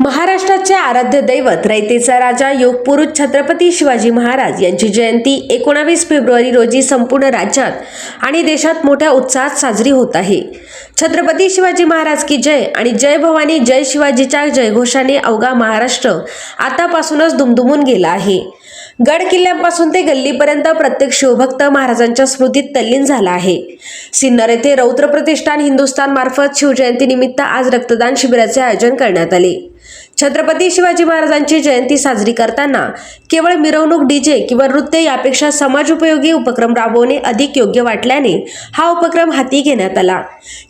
महाराष्ट्राचे आराध्य दैवत रयतेचा राजा योगपुरुष छत्रपती शिवाजी महाराज यांची जयंती एकोणावीस फेब्रुवारी रोजी संपूर्ण राज्यात आणि देशात मोठ्या उत्साहात साजरी होत आहे. छत्रपती शिवाजी महाराज की जय आणि जय भवानी जय शिवाजीच्या जयघोषाने अवघा महाराष्ट्र आतापासूनच दुमदुमून गेला आहे. गड किल्ल्यांपासून ते गल्लीपर्यंत प्रत्येक शिवभक्त महाराजांच्या स्मृतीत तल्लीन झाला आहे. सिन्नर येथे रौद्र प्रतिष्ठान हिंदुस्थान मार्फत शिवजयंतीनिमित्त आज रक्तदान शिबिराचे आयोजन करण्यात आले. छत्रपती शिवाजी महाराजांची जयंती साजरी करताना केवळ मिरवणूक डीजे किंवा नृत्य यापेक्षा समाजोपयोगी उपक्रम राबवणे अधिक योग्य वाटल्याने हा उपक्रम हाती घेण्यात आला.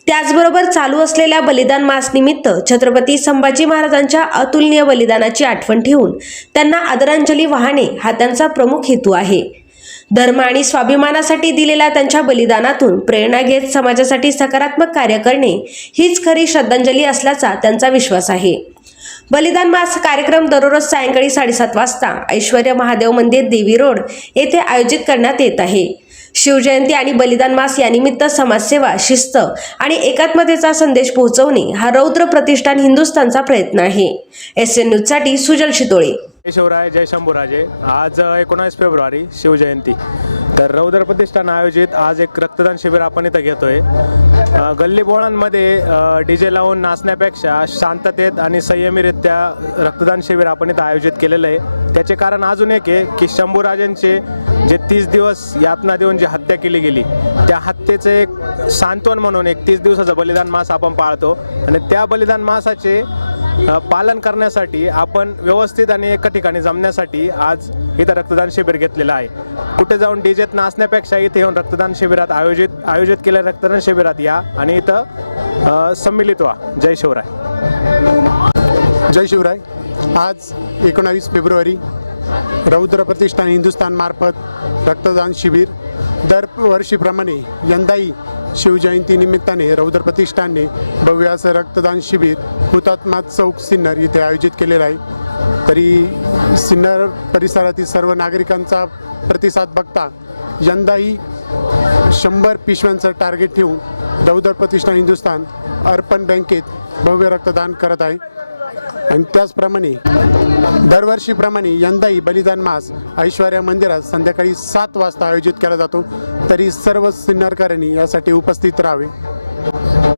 त्याचबरोबर चालू असलेल्या बलिदान मासनिमित्त छत्रपती संभाजी महाराजांच्या अतुलनीय बलिदानाची आठवण ठेवून त्यांना आदरांजली वाहणे हा त्यांचा प्रमुख हेतू आहे. धर्म आणि स्वाभिमानासाठी दिलेल्या त्यांच्या बलिदानातून प्रेरणा घेत समाजासाठी सकारात्मक कार्य करणे हीच खरी श्रद्धांजली असल्याचा त्यांचा विश्वास आहे. बलिदान मास कार्यक्रम दररोज सायंकाळी साडेसात वाजता ऐश्वर्या महादेव मंदिर देवी रोड येथे आयोजित करण्यात येत आहे. शिवजयंती आणि बलिदान मास यानिमित्त समाजसेवा शिस्त आणि एकात्मतेचा संदेश पोहोचवणे हा रौद्र प्रतिष्ठान हिंदुस्थानचा प्रयत्न आहे. एस एन न्यूजसाठी सुजल शितोळे. जय शिवराय जय शंभूराजे. आज एकोणावीस फेब्रुवारी शिवजयंती. तर रौदर प्रतिष्ठान आयोजित आज एक रक्तदान शिबिर आपण इथं घेतोय. गल्ली गल्लीबोळांमध्ये डी जे लावून नाचण्यापेक्षा शांततेत आणि संयमीरित्या रक्तदान शिबिर आपण इथं आयोजित केलेलं आहे. त्याचे कारण अजून एक आहे की शंभूराजांचे जे तीस दिवस यातना देऊन जी हत्या केली गेली त्या हत्येचे एक सांत्वन म्हणून एक तीस दिवसाचा बलिदान मास आपण पाळतो. आणि त्या बलिदान मासाचे पालन करण्यासाठी आपण व्यवस्थित आणि एका ठिकाणी जमण्यासाठी आज इथं रक्तदान शिबिर घेतलेलं आहे. कुठे जाऊन डीजेत नाचण्यापेक्षा इथे येऊन रक्तदान शिबिरात आयोजित आयोजित केलेल्या रक्तदान शिबिरात या आणि इथं संमिलित सम्मिलित व्हा. जय शिवराय. जय शिवराय. आज एकोणावीस फेब्रुवारी रौद्र प्रतिष्ठान हिंदुस्थानमार्फत रक्तदान शिबिर दरवर्षीप्रमाणे यंदाही शिवजयंती निमित्ताने रौद्र प्रतिष्ठानने भव्य असं रक्तदान शिबिर हुतात्मा चौक सिन्नर इथे आयोजित केलेलं आहे. तरी सिन्नर परिसरातील सर्व नागरिकांचा प्रतिसाद बघता यंदाही शंभर पिशव्यांचं टार्गेट ठेवून रौद्र प्रतिष्ठान हिंदुस्थान अर्पण बँकेत भव्य रक्तदान करत आहे. आणि त्याचप्रमाणे दरवर्षीप्रमाणे यंदाही बलिदान मास ऐश्वर्या मंदिरात संध्याकाळी सात वाजता आयोजित केला जातो. तरी सर्व सिन्नरकरांनी यासाठी उपस्थित राहावे.